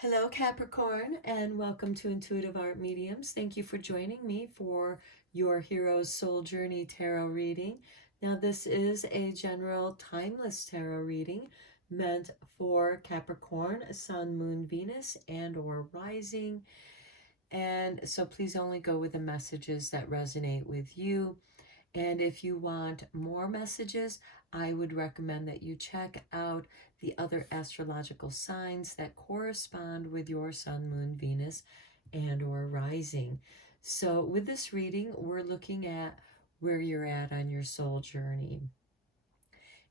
Hello, Capricorn, and welcome to Intuitive Art Mediums. Thank you for joining me for your Hero's Soul Journey Tarot reading. Now, this is a general timeless tarot reading meant for Capricorn, Sun, Moon, Venus, and or Rising. And so please only go with the messages that resonate with you. And if you want more messages, I would recommend that you check out the other astrological signs that correspond with your Sun, Moon, Venus, and or rising. So with this reading, we're looking at where you're at on your soul journey.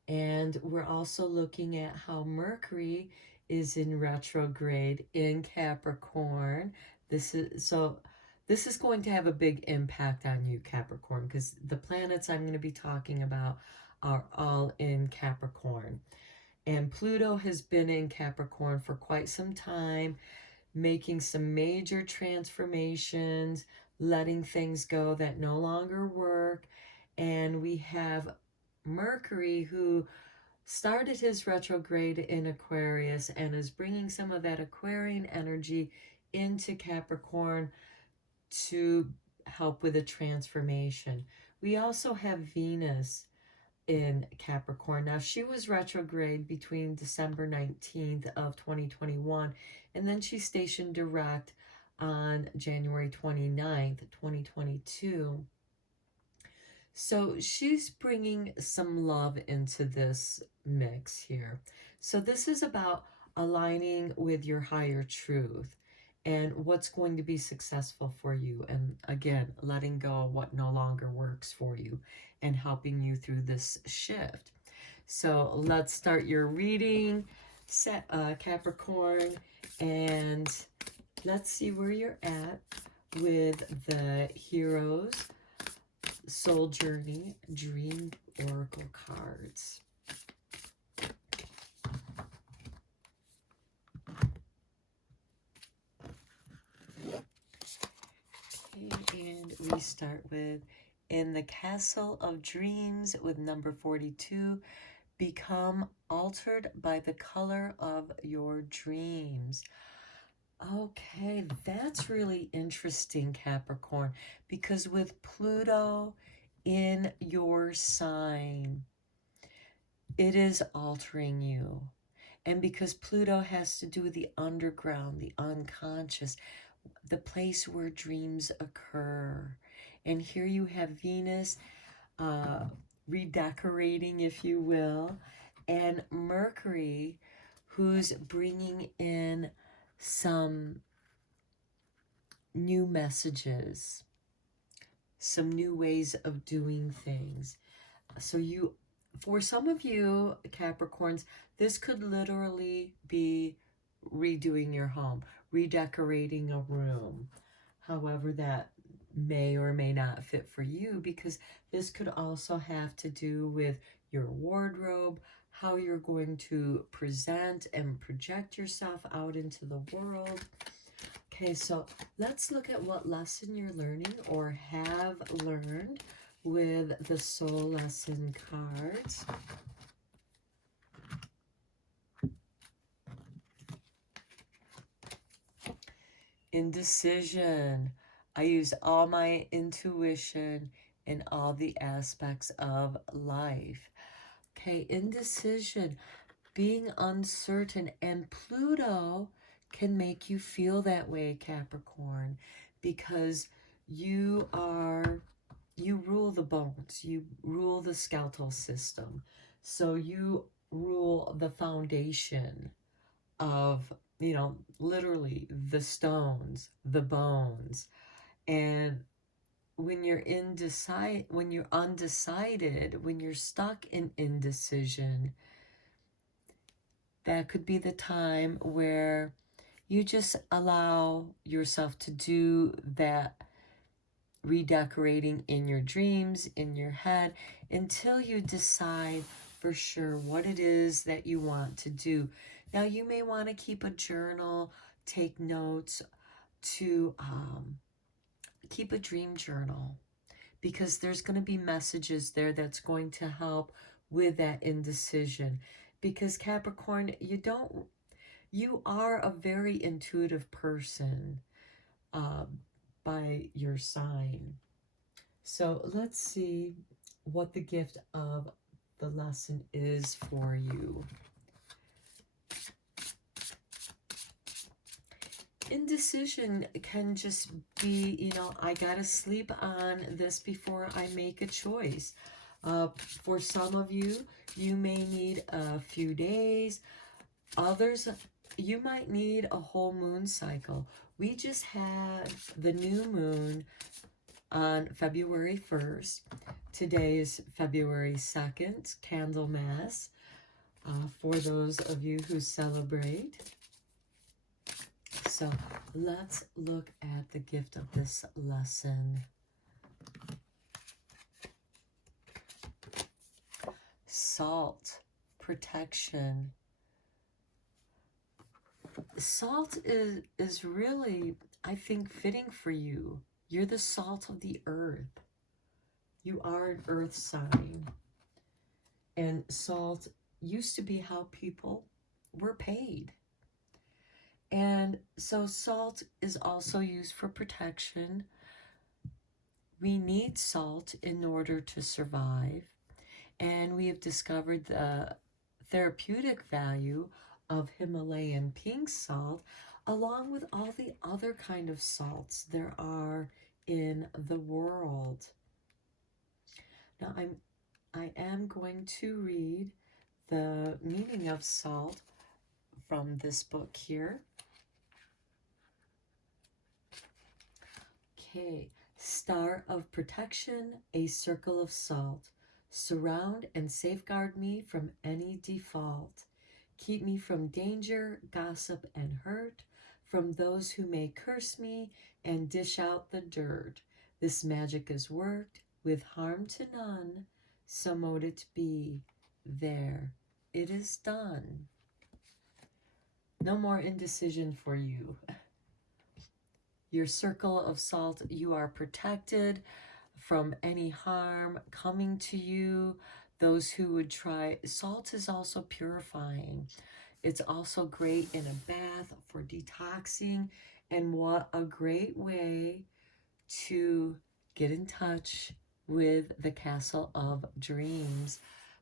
And we're also looking at how Mercury is in retrograde in Capricorn. This is going to have a big impact on you, Capricorn, because the planets I'm going to be talking about are all in Capricorn. And Pluto has been in Capricorn for quite some time, making some major transformations, letting things go that no longer work. And we have Mercury, who started his retrograde in Aquarius and is bringing some of that Aquarian energy into Capricorn to help with a transformation. We also have Venus in Capricorn. Now, she was retrograde between December 19th of 2021, and then she stationed direct on January 29th, 2022. So she's bringing some love into this mix here. So this is about aligning with your higher truth and what's going to be successful for you. And again, letting go of what no longer works for you and helping you through this shift. So let's start your reading, Capricorn, and let's see where you're at with the Heroes Soul Journey Dream Oracle cards. Okay, and we start with in the Castle of Dreams with number 42. Become altered by the color of your dreams. Okay, that's really interesting, Capricorn, because with Pluto in your sign, it is altering you. And because Pluto has to do with the underground, the unconscious, the place where dreams occur. And here you have Venus redecorating, if you will, and Mercury, who's bringing in some new messages, some new ways of doing things. So for some of you Capricorns, this could literally be redoing your home, redecorating a room, however that may or may not fit for you, because this could also have to do with your wardrobe, how you're going to present and project yourself out into the world. Okay, so let's look at what lesson you're learning or have learned with the soul lesson cards. Indecision. I use all my intuition in all the aspects of life. Okay, indecision, being uncertain, and Pluto can make you feel that way, Capricorn, because you rule the bones, you rule the skeletal system. So you rule the foundation of, literally the stones, the bones. And when you're undecided, when you're stuck in indecision, that could be the time where you just allow yourself to do that redecorating in your dreams, in your head, until you decide for sure what it is that you want to do. Now, you may want to keep a journal, take notes, to keep a dream journal, because there's going to be messages there that's going to help with that indecision. Because Capricorn, you are a very intuitive person by your sign. So let's see what the gift of the lesson is for you. Indecision can just be, I gotta sleep on this before I make a choice. For some of you, you may need a few days. Others, you might need a whole moon cycle. We just had the new moon on February 1st. Today is February 2nd, Candlemas, for those of you who celebrate. So let's look at the gift of this lesson. Salt, protection. Salt is really, I think, fitting for you. You're the salt of the earth. You are an earth sign. And salt used to be how people were paid. And so salt is also used for protection. We need salt in order to survive. And we have discovered the therapeutic value of Himalayan pink salt, along with all the other kind of salts there are in the world. Now I am going to read the meaning of salt from this book here. Okay, star of protection, a circle of salt. Surround and safeguard me from any default. Keep me from danger, gossip, and hurt, from those who may curse me and dish out the dirt. This magic is worked with harm to none, so mote it be. There, it is done. No more indecision for you. Your circle of salt, you are protected from any harm coming to you. Those who would try, salt is also purifying. It's also great in a bath for detoxing. And what a great way to get in touch with the Castle of Dreams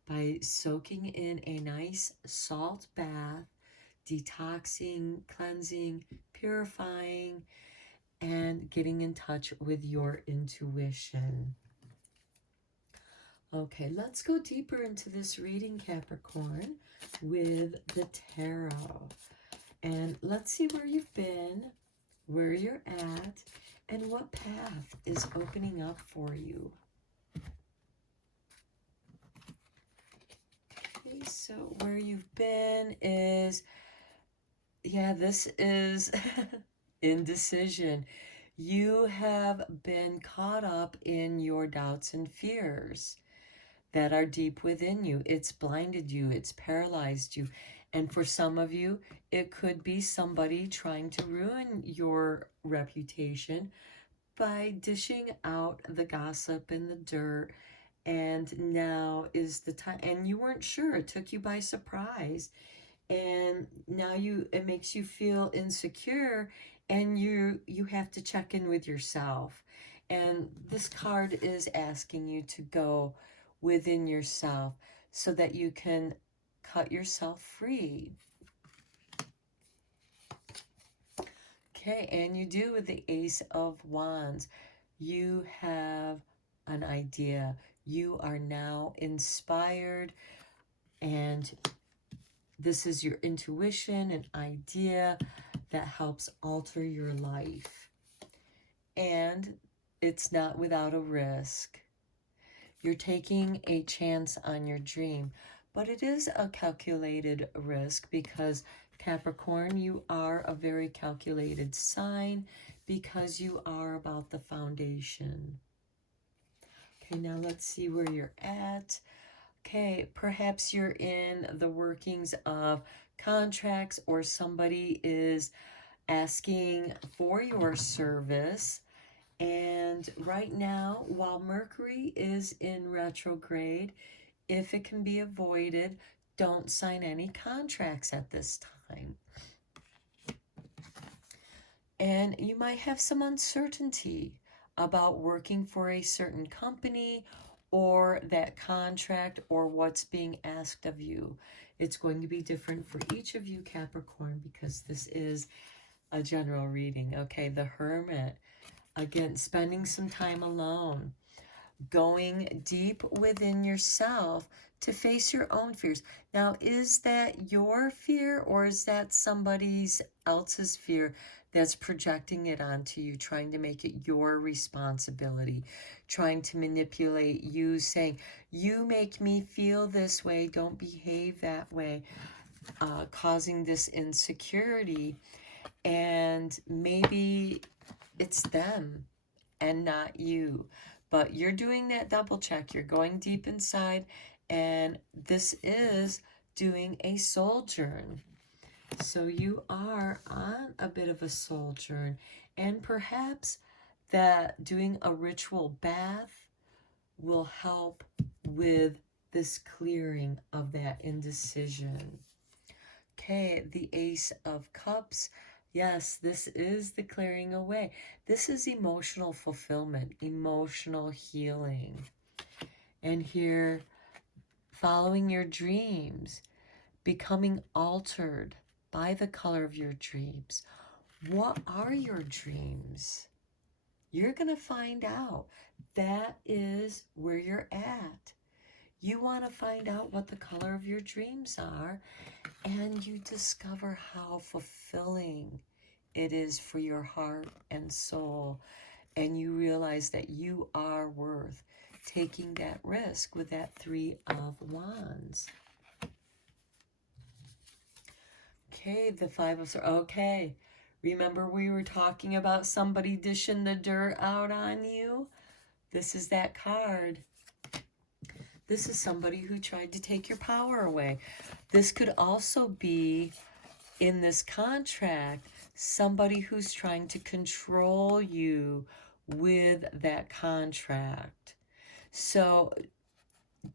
by soaking in a nice salt bath, detoxing, cleansing, purifying, and getting in touch with your intuition. Okay, let's go deeper into this reading, Capricorn, with the tarot. And let's see where you've been, where you're at, and what path is opening up for you. Okay, so where you've been is, yeah, this is indecision. You have been caught up in your doubts and fears that are deep within you. It's blinded you, it's paralyzed you. And for some of you, it could be somebody trying to ruin your reputation by dishing out the gossip and the dirt. And now is the time, and you weren't sure, it took you by surprise. And now it makes you feel insecure, and you have to check in with yourself. And this card is asking you to go within yourself so that you can cut yourself free. Okay, and you do with the Ace of Wands. You have an idea. You are now inspired, and this is your intuition, an idea that helps alter your life. And it's not without a risk. You're taking a chance on your dream, but it is a calculated risk because, Capricorn, you are a very calculated sign because you are about the foundation. Okay, now let's see where you're at. Okay, perhaps you're in the workings of contracts, or somebody is asking for your service. And right now, while Mercury is in retrograde, if it can be avoided, don't sign any contracts at this time. And you might have some uncertainty about working for a certain company or that contract or what's being asked of you. It's going to be different for each of you, Capricorn, because this is a general reading. Okay, the Hermit. Again, spending some time alone, going deep within yourself to face your own fears. Now, is that your fear or is that somebody else's fear that's projecting it onto you, trying to make it your responsibility, trying to manipulate you, saying, you make me feel this way, don't behave that way, causing this insecurity? And maybe it's them and not you. But you're doing that double check. You're going deep inside, and this is doing a sojourn. So you are on a bit of a sojourn, and perhaps that doing a ritual bath will help with this clearing of that indecision. Okay, the Ace of Cups. Yes, this is the clearing away. This is emotional fulfillment, emotional healing. And here, following your dreams, becoming altered by the color of your dreams. What are your dreams? You're going to find out. That is where you're at. You want to find out what the color of your dreams are, and you discover how fulfilling it is for your heart and soul, and you realize that you are worth taking that risk with that Three of Wands. Okay, the Five of Swords. Okay, remember we were talking about somebody dishing the dirt out on you? This is that card. This is somebody who tried to take your power away. This could also be, in this contract, somebody who's trying to control you with that contract. So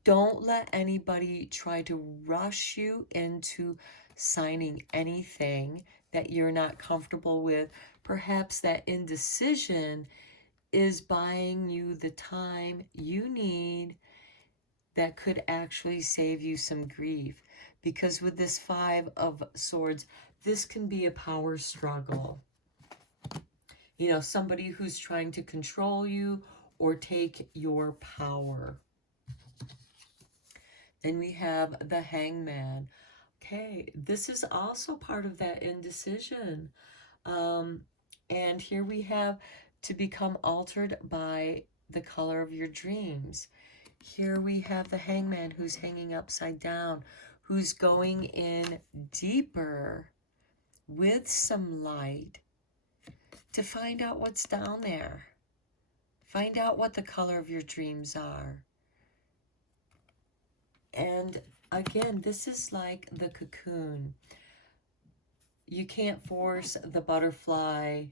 don't let anybody try to rush you into signing anything that you're not comfortable with. Perhaps that indecision is buying you the time you need that could actually save you some grief. Because with this Five of Swords, this can be a power struggle. You know, somebody who's trying to control you or take your power. Then we have the Hangman. Okay, this is also part of that indecision. And here we have to become altered by the color of your dreams. Here we have the Hangman who's hanging upside down, who's going in deeper with some light to find out what's down there. Find out what the color of your dreams are. And again, this is like the cocoon. You can't force the butterfly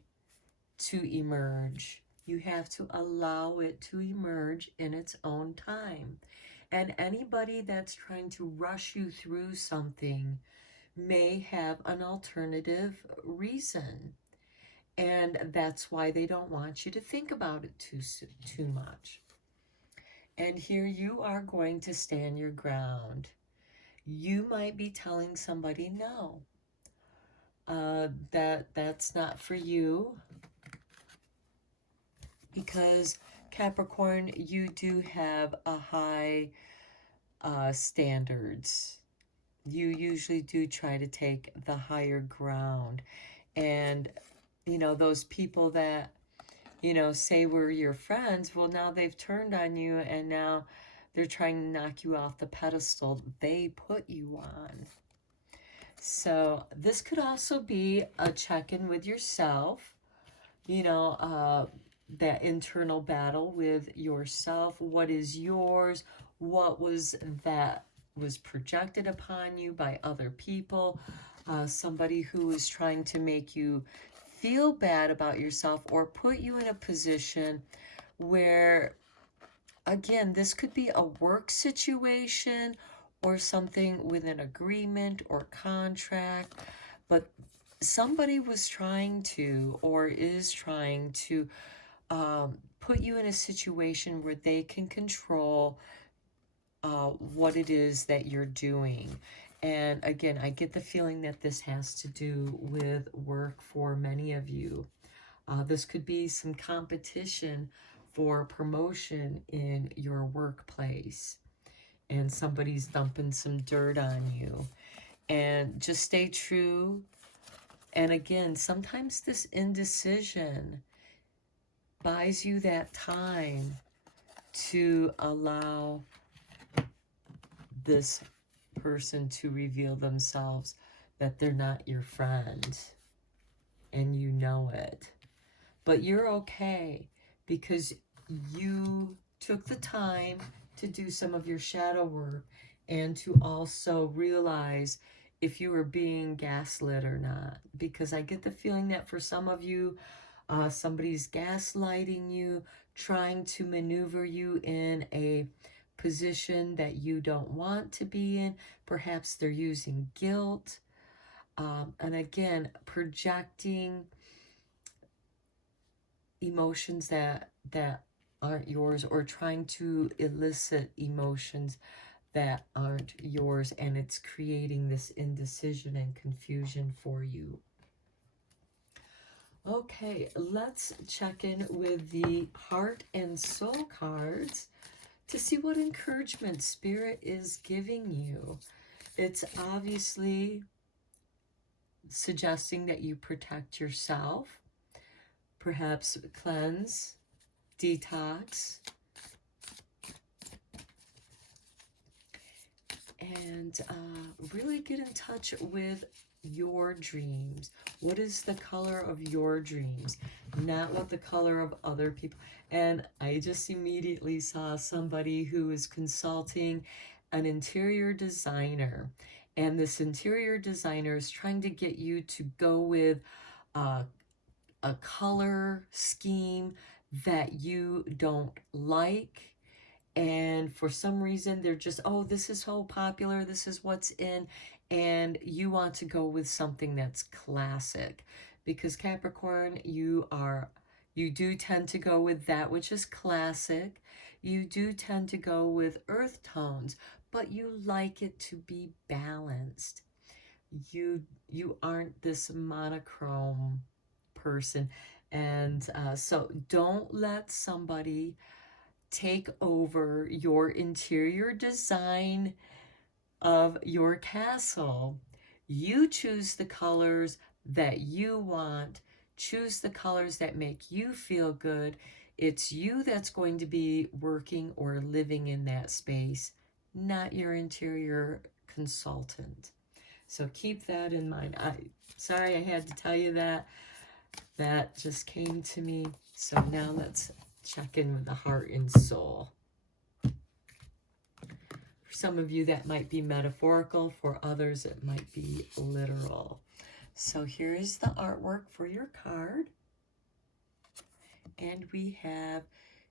to emerge. You have to allow it to emerge in its own time. And anybody that's trying to rush you through something may have an alternative reason. And that's why they don't want you to think about it too much. And here you are going to stand your ground. You might be telling somebody, no, that's not for you. Because Capricorn, you do have a high standards. You usually do try to take the higher ground. And, you know, those people that, you know, say we're your friends, well, now they've turned on you and now they're trying to knock you off the pedestal they put you on. So this could also be a check-in with yourself, you know, that internal battle with yourself. What is yours? What was that was projected upon you by other people? Somebody who is trying to make you feel bad about yourself or put you in a position where, again, this could be a work situation or something with an agreement or contract, but somebody was trying to, or is trying to, put you in a situation where they can control what it is that you're doing. And again, I get the feeling that this has to do with work for many of you. This could be some competition for promotion in your workplace, and somebody's dumping some dirt on you. And just stay true. And again, sometimes this indecision buys you that time to allow this person to reveal themselves, that they're not your friend, and you know it. But you're okay, because you took the time to do some of your shadow work, and to also realize if you were being gaslit or not. Because I get the feeling that for some of you, somebody's gaslighting you, trying to maneuver you in a position that you don't want to be in. Perhaps they're using guilt. And again, projecting emotions that aren't yours, or trying to elicit emotions that aren't yours, and it's creating this indecision and confusion for you. Okay, let's check in with the heart and soul cards to see what encouragement Spirit is giving you. It's obviously suggesting that you protect yourself, perhaps cleanse, detox, and really get in touch with your dreams. What is the color of your dreams? Not what the color of other people. And I just immediately saw somebody who is consulting an interior designer. And this interior designer is trying to get you to go with a color scheme that you don't like. And for some reason, they're just, oh, this is so popular, this is what's in, and you want to go with something that's classic. Because Capricorn, you do tend to go with that which is classic. You do tend to go with earth tones, but you like it to be balanced. You aren't this monochrome person. And so don't let somebody take over your interior design of your castle. You choose the colors that you want. Choose the colors that make you feel good. It's you that's going to be working or living in that space, not your interior consultant. So keep that in mind. Sorry I had to tell you that. That just came to me. So now let's check in with the heart and soul. For some of you, that might be metaphorical. For others, it might be literal. So here is the artwork for your card. And we have,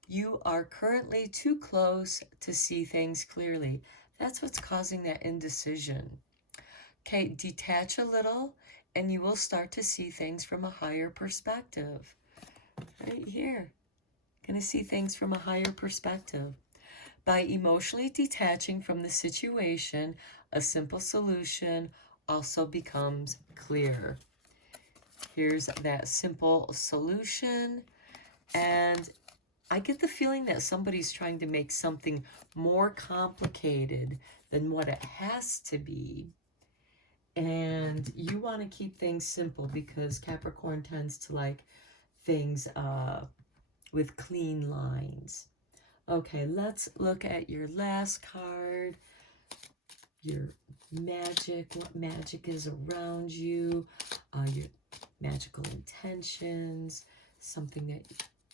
you are currently too close to see things clearly. That's what's causing that indecision. Okay, detach a little, and you will start to see things from a higher perspective. Right here. Going to see things from a higher perspective. By emotionally detaching from the situation, a simple solution also becomes clear. Here's that simple solution. And I get the feeling that somebody's trying to make something more complicated than what it has to be. And you want to keep things simple, because Capricorn tends to like things with clean lines. Okay, let's look at your last card. Your magic, what magic is around you, your magical intentions, something that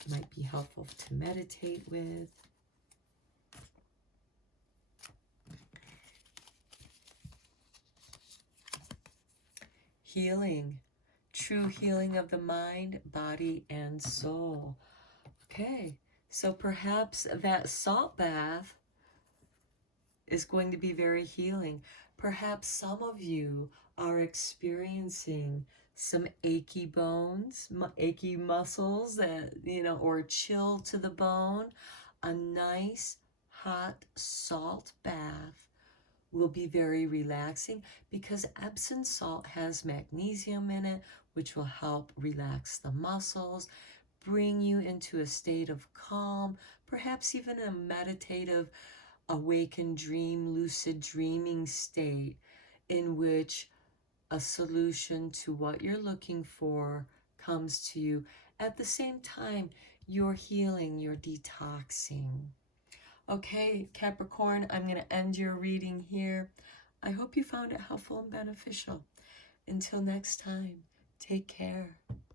might be helpful to meditate with. Healing, true healing of the mind, body, and soul. Okay, so perhaps that salt bath is going to be very healing. Perhaps some of you are experiencing some achy bones, achy muscles that, or chill to the bone, a nice hot salt bath will be very relaxing because Epsom salt has magnesium in it, which will help relax the muscles, bring you into a state of calm, perhaps even a meditative, awakened dream, lucid dreaming state in which a solution to what you're looking for comes to you. At the same time, you're healing, you're detoxing. Okay, Capricorn, I'm going to end your reading here. I hope you found it helpful and beneficial. Until next time, take care.